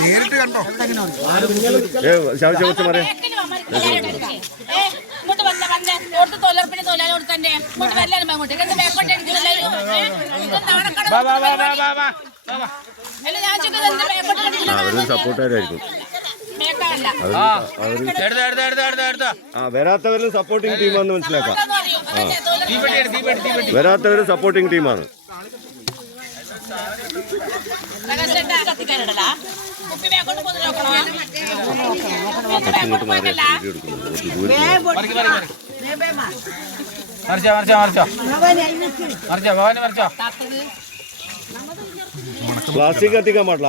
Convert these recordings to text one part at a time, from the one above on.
നേരിട്ട് കണ്ടോ തൊഴിലുറപ്പിന് തൊഴിലാളിയോട് തന്നെ ഇങ്ങോട്ട് വരലാണ് അങ്ങോട്ട് സപ്പോർട്ടായിരിക്കും വരാത്തവരും സപ്പോർട്ടിംഗ് ടീമാണെന്ന് മനസ്സിലാക്കാം. വരാത്തവരും സപ്പോർട്ടിംഗ് ടീമാണ്. പ്ലാസ്റ്റിക് കത്തിക്കാൻ പാടില്ല.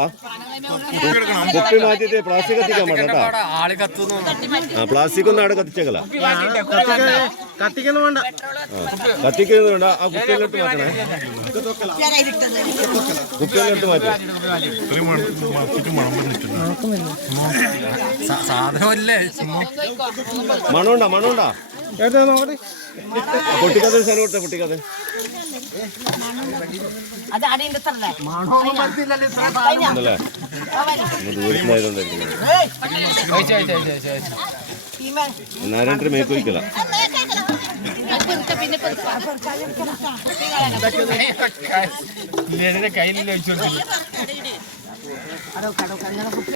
കുപ്പി മാറ്റിട്ട് പ്ലാസ്റ്റിക് കത്തിക്കാൻ പാടില്ല കേട്ടോ. പ്ലാസ്റ്റിക് ഒന്നും അവിടെ കത്തിച്ചേക്കല. കത്തിക്കുന്നു വേണ്ട. ആ കുപ്പിയിലോട്ട് മാറ്റണേ. കുപ്പിയിലോട്ട് മാറ്റി. മണമുണ്ടാ പൊട്ടിക്കാതെ സ്ഥലം കൊടുത്ത പൊട്ടിക്കാതെ നാരായണ മേക്ക് വയ്ക്കല. കയ്യിൽ